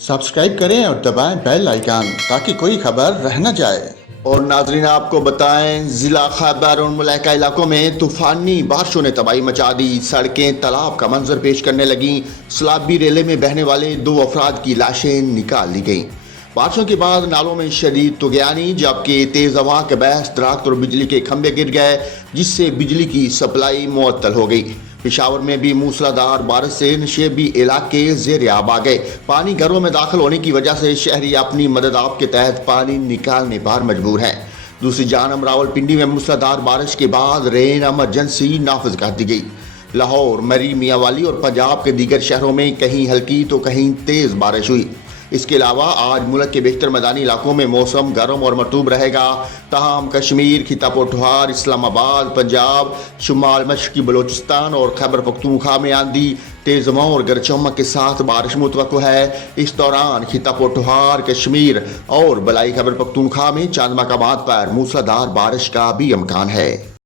Subscribe करें और दबाएं बेल आइकन ताकि कोई खबर रह न जाए। और नाजरीन आपको बताएं, जिला खैबर और मुलाका इलाकों में तूफानी बारिशों ने तबाही मचा दी। सड़कें तालाब का मंजर पेश करने लगीं। सलाबी रेले में बहने वाले 2 अफराद की लाशें निकाल ली गईं। बारिशों के बाद नालों में शदीद तुगयानी, जबकि तेज हवा के बहस दरख्त और बिजली के खंभे गिर गए, जिससे बिजली की सप्लाई मुअत्तल हो गई। पेशावर में भी मूसलाधार बारिश से नशेबी इलाके ज़ेर-ए-आब आ गए। पानी घरों में दाखिल होने की वजह से शहरी अपनी मदद आप के तहत पानी निकालने पर मजबूर हैं। दूसरी जानब रावलपिंडी में मूसलाधार बारिश के बाद रेन एमरजेंसी नाफिज कर दी गई। लाहौर, मरी, मियांवाली और पंजाब के दीगर शहरों में कहीं हल्की तो कहीं तेज बारिश हुई। इसके अलावा आज मुल्क के बेहतर मैदानी इलाकों में मौसम गर्म और मरतूब रहेगा। तमाम कश्मीर, खिता पख्तूनख्वा, इस्लामाबाद, पंजाब, शुमाल मशरकी बलोचिस्तान और खैबर पख्तूनख्वा में आंधी, तेज हवाओं और गरज चमक के साथ बारिश मुतवक्को है। इस दौरान खिता पख्तूनख्वा, कश्मीर और बलाई खैबर पख्तूनख्वा में चंद मकामात पर मूसलाधार बारिश का भी इम्कान है।